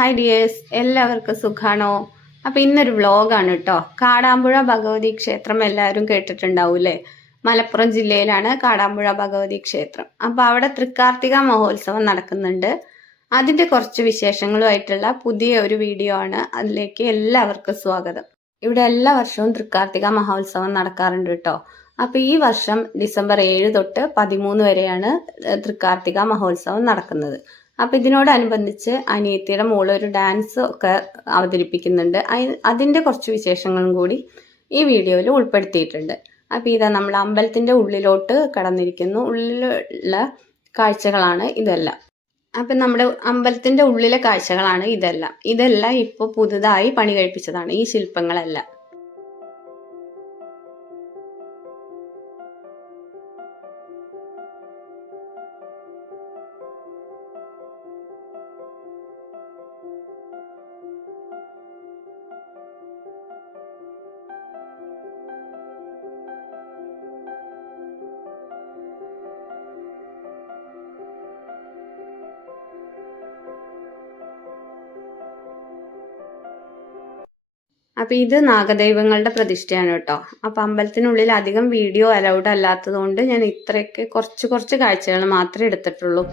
Hi dears എല്ലാവർക്കും സുഖാണോ? അപ്പോൾ ഇന്നൊരു വ്ളോഗാണ് കേട്ടോ കാടാമ്പുഴ ഭഗവതി ക്ഷേത്രം എല്ലാവരും കേട്ടിട്ടുണ്ടാവൂലേ മലപ്പുറം ജില്ലയിലാണ് കാടാമ്പുഴ ഭഗവതി ക്ഷേത്രം. അപ്പോൾ അവിടെ തൃക്കാർത്തിക മഹോത്സവം നടക്കുന്നുണ്ട്. അതിന്റെ കുറച്ച് വിശേഷങ്ങളുമായിട്ടുള്ള പുതിയ ഒരു വീഡിയോ ആണ്. അതിലേക്ക് എല്ലാവർക്കും സ്വാഗതം. ഇവിടെ എല്ലാ വർഷവും തൃക്കാർത്തിക മഹോത്സവം നടക്കാറുണ്ട് കേട്ടോ അപ്പോൾ ഈ വർഷം ഡിസംബർ ഏഴ് തൊട്ട് പതിമൂന്ന് വരെയാണ് തൃക്കാർത്തിക മഹോത്സവം നടക്കുന്നത്. അപ്പൊ ഇതിനോടനുബന്ധിച്ച് അനിയത്തിയുടെ മോൾ ഒരു ഡാൻസ് ഒക്കെ അവതരിപ്പിക്കുന്നുണ്ട്. അതിന്റെ കുറച്ച് വിശേഷങ്ങളും കൂടി ഈ വീഡിയോയിൽ ഉൾപ്പെടുത്തിയിട്ടുണ്ട്. അപ്പോൾ ഇതാ നമ്മൾ അമ്പലത്തിന്റെ ഉള്ളിലോട്ട് കടന്നിരിക്കുന്നു. ഉള്ളിലുള്ള കാഴ്ചകളാണ് ഇതെല്ലാം. അപ്പൊ നമ്മുടെ അമ്പലത്തിന്റെ ഉള്ളിലെ കാഴ്ചകളാണ് ഇതെല്ലാം. ഇതെല്ലാം ഇപ്പോൾ പുതുതായി പണി കഴിപ്പിച്ചതാണ് ഈ ശില്പങ്ങളെല്ലാം. അപ്പൊ ഇത് നാഗദൈവങ്ങളുടെ പ്രതിഷ്ഠയാണ് കേട്ടോ. അപ്പൊ അമ്പലത്തിനുള്ളിൽ അധികം വീഡിയോ അലൗഡ് അല്ലാത്തതുകൊണ്ട് ഞാൻ ഇത്രയൊക്കെ കുറച്ച് കുറച്ച് കാഴ്ചകൾ മാത്രമേ എടുത്തിട്ടുള്ളൂ.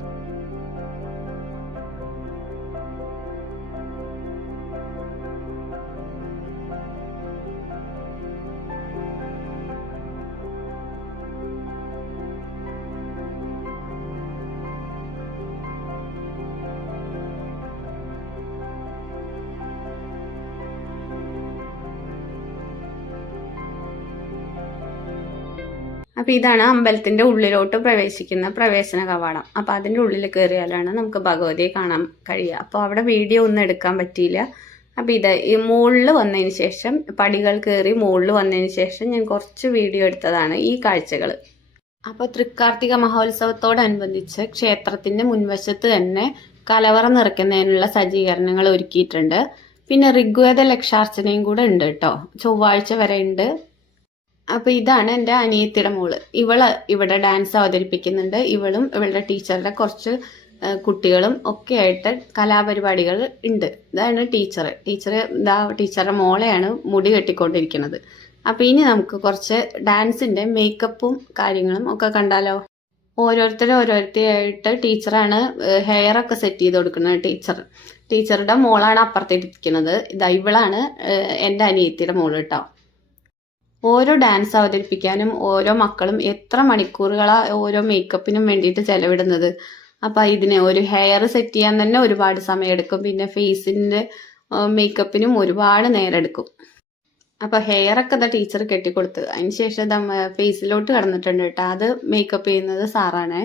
അപ്പൊ ഇതാണ് അമ്പലത്തിന്റെ ഉള്ളിലോട്ട് പ്രവേശിക്കുന്ന പ്രവേശന കവാടം. അപ്പൊ അതിന്റെ ഉള്ളിൽ കയറിയാലാണ് നമുക്ക് ഭഗവതിയെ കാണാൻ കഴിയുക. അപ്പോൾ അവിടെ വീഡിയോ ഒന്നും എടുക്കാൻ പറ്റിയില്ല. അപ്പൊ ഇത് ഈ മുകളിൽ വന്നതിന് ശേഷം പടികൾ കയറി മുകളിൽ വന്നതിന് ശേഷം ഞാൻ കുറച്ച് വീഡിയോ എടുത്തതാണ് ഈ കാഴ്ചകൾ അപ്പോൾ തൃക്കാർത്തിക മഹോത്സവത്തോടനുബന്ധിച്ച് ക്ഷേത്രത്തിന്റെ മുൻവശത്ത് തന്നെ കലവറ നിറയ്ക്കുന്നതിനുള്ള സജ്ജീകരണങ്ങൾ ഒരുക്കിയിട്ടുണ്ട്. പിന്നെ ഋഗ്വേദ ലക്ഷാർച്ചനയും കൂടെ ഉണ്ട് കേട്ടോ. ചൊവ്വാഴ്ച വരെ ഉണ്ട്. അപ്പൊ ഇതാണ് എന്റെ അനിയത്തിയുടെ മോൾ. ഇവൾ ഇവിടെ ഡാൻസ് അവതരിപ്പിക്കുന്നുണ്ട്. ഇവളും ഇവളുടെ ടീച്ചറുടെ കുറച്ച് കുട്ടികളും ഒക്കെ ആയിട്ട് കലാപരിപാടികൾ ഉണ്ട്. ഇതാണ് ടീച്ചർ ടീച്ചർ ഇതാ ടീച്ചറുടെ മോളെയാണ് മുടി കെട്ടിക്കൊണ്ടിരിക്കുന്നത്. അപ്പൊ ഇനി നമുക്ക് കുറച്ച് ഡാൻസിന്റെ മേക്കപ്പും കാര്യങ്ങളും ഒക്കെ കണ്ടാലോ? ഓരോരുത്തരും ഓരോരുത്തരായിട്ട് ടീച്ചറാണ് ഹെയർ ഒക്കെ സെറ്റ് ചെയ്ത് കൊടുക്കുന്നത് ടീച്ചർ ടീച്ചറുടെ മോളാണ് അപ്പുറത്തിരിക്കുന്നത് ഇതാ ഇവളാണ് എന്റെ അനിയത്തിയുടെ മോൾ കേട്ടോ ഓരോ ഡാൻസ് അവതരിപ്പിക്കാനും ഓരോ മക്കളും എത്ര മണിക്കൂറുകളാ ഓരോ മേക്കപ്പിനും വേണ്ടിയിട്ട് ചെലവിടുന്നത്. അപ്പൊ ഇതിന് ഒരു ഹെയർ സെറ്റ് ചെയ്യാൻ തന്നെ ഒരുപാട് സമയം എടുക്കും പിന്നെ ഫേസിന്റെ മേക്കപ്പിനും ഒരുപാട് നേരം എടുക്കും അപ്പൊ ഹെയർ ഒക്കെ ഇതാ ടീച്ചർ കെട്ടിക്കൊടുത്ത്. അതിനുശേഷം ഫേസിലോട്ട് കടന്നിട്ടുണ്ട് കേട്ടോ. അത് മേക്കപ്പ് ചെയ്യുന്നത് സാറാണ്.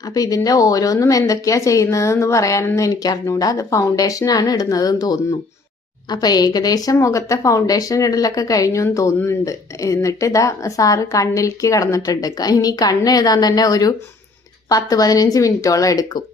അപ്പൊ ഇതിന്റെ ഓരോന്നും എന്തൊക്കെയാ ചെയ്യുന്നതെന്ന് പറയാനൊന്നും എനിക്ക് അറിഞ്ഞൂടാ അത് ഫൗണ്ടേഷൻ ആണ് ഇടുന്നതെന്ന് തോന്നുന്നു. അപ്പൊ ഏകദേശം മുഖത്തെ ഫൗണ്ടേഷൻ ഇടലൊക്കെ കഴിഞ്ഞു എന്ന് തോന്നുന്നുണ്ട്. എന്നിട്ട് ഇതാ സാറ് കണ്ണിലേക്ക് കടന്നിട്ടുണ്ട്. ഇനി കണ്ണ് എഴുതാൻ തന്നെ ഒരു പത്ത് പതിനഞ്ച് മിനിറ്റോളം എടുക്കും.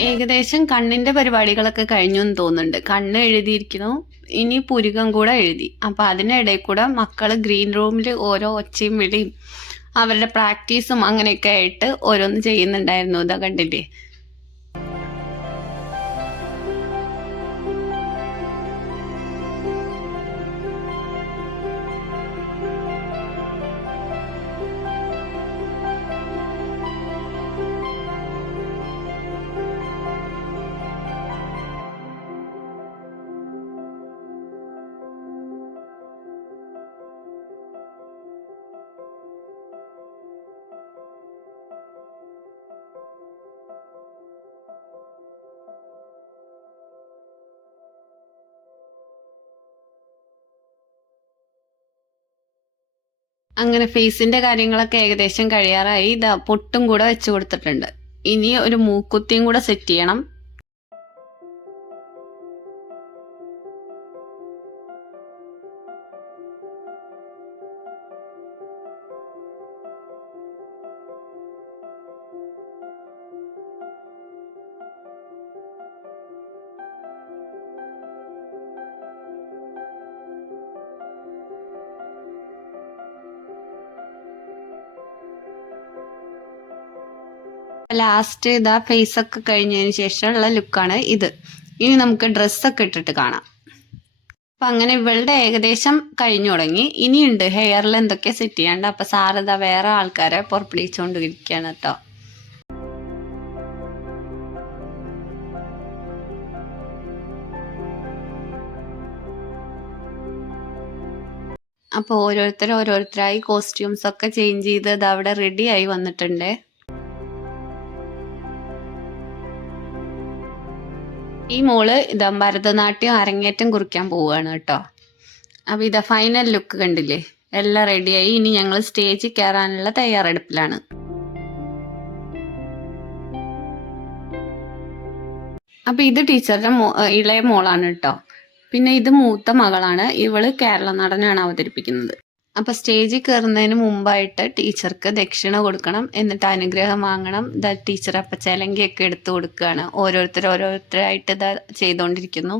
ഏകദേശം കണ്ണിന്റെ പരിപാടികളൊക്കെ കഴിഞ്ഞു എന്ന് തോന്നുന്നുണ്ട്. കണ്ണ് എഴുതിയിരിക്കുന്നു. ഇനി പുരുകം കൂടെ എഴുതി. അപ്പൊ അതിനിടയിൽ കൂടെ മക്കൾ ഗ്രീൻ റൂമിൽ ഓരോ ഒച്ചയും വിളിയും അവരുടെ പ്രാക്ടീസും അങ്ങനെയൊക്കെ ആയിട്ട് ഓരോന്ന് ചെയ്യുന്നുണ്ടായിരുന്നു. ഇതാ കണ്ടില്ലേ? അങ്ങനെ ഫേസിന്റെ കാര്യങ്ങളൊക്കെ ഏകദേശം കഴിയാറായി. ഇതാ പൊട്ടും കൂടെ വെച്ച് കൊടുത്തിട്ടുണ്ട്. ഇനി ഒരു മൂക്കുത്തിയും കൂടെ സെറ്റ് ചെയ്യണം. ലാസ്റ്റ് ഇതാ ഫേസ് ഒക്കെ കഴിഞ്ഞതിന് ശേഷമുള്ള ലുക്കാണ് ഇത്. ഇനി നമുക്ക് ഡ്രസ്സൊക്കെ ഇട്ടിട്ട് കാണാം. അപ്പൊ അങ്ങനെ ഇവളുടെ ഏകദേശം കഴിഞ്ഞു തുടങ്ങി. ഇനിയുണ്ട് ഹെയറിൽ എന്തൊക്കെ സെറ്റ് ചെയ്യാണ്ട് അപ്പൊ സാറിതാ വേറെ ആൾക്കാരെ പുറപ്പെടുവിച്ചുകൊണ്ടിരിക്കുകയാണ് കേട്ടോ. അപ്പോൾ ഓരോരുത്തർ ഓരോരുത്തരായി കോസ്റ്റ്യൂംസ് ഒക്കെ ചേഞ്ച് ചെയ്ത് അവിടെ റെഡി ആയി വന്നിട്ടുണ്ട്. ഈ മോൾ ഇതാ ഭരതനാട്യം അരങ്ങേറ്റം കുറിക്കാൻ പോവുകയാണ് കേട്ടോ. അപ്പൊ ഇതാ ഫൈനൽ ലുക്ക് കണ്ടില്ലേ? എല്ലാം റെഡിയായി ഇനി ഞങ്ങൾ സ്റ്റേജിൽ കയറാനുള്ള തയ്യാറെടുപ്പിലാണ്. അപ്പൊ ഇത് ടീച്ചറുടെ ഇളയ മോളാണ് കേട്ടോ. പിന്നെ ഇത് മൂത്ത മകളാണ്. ഇവൾ കേരള നടനാണ് അവതരിപ്പിക്കുന്നത്. അപ്പൊ സ്റ്റേജിൽ കയറുന്നതിന് മുമ്പായിട്ട് ടീച്ചർക്ക് ദക്ഷിണ കൊടുക്കണം എന്നിട്ട് അനുഗ്രഹം വാങ്ങണം. ദ ടീച്ചർ അപ്പൊ ചെലങ്കിയൊക്കെ എടുത്തു കൊടുക്കുകയാണ് ഓരോരുത്തർ ഓരോരുത്തരായിട്ട് ഇതാ ചെയ്തുകൊണ്ടിരിക്കുന്നു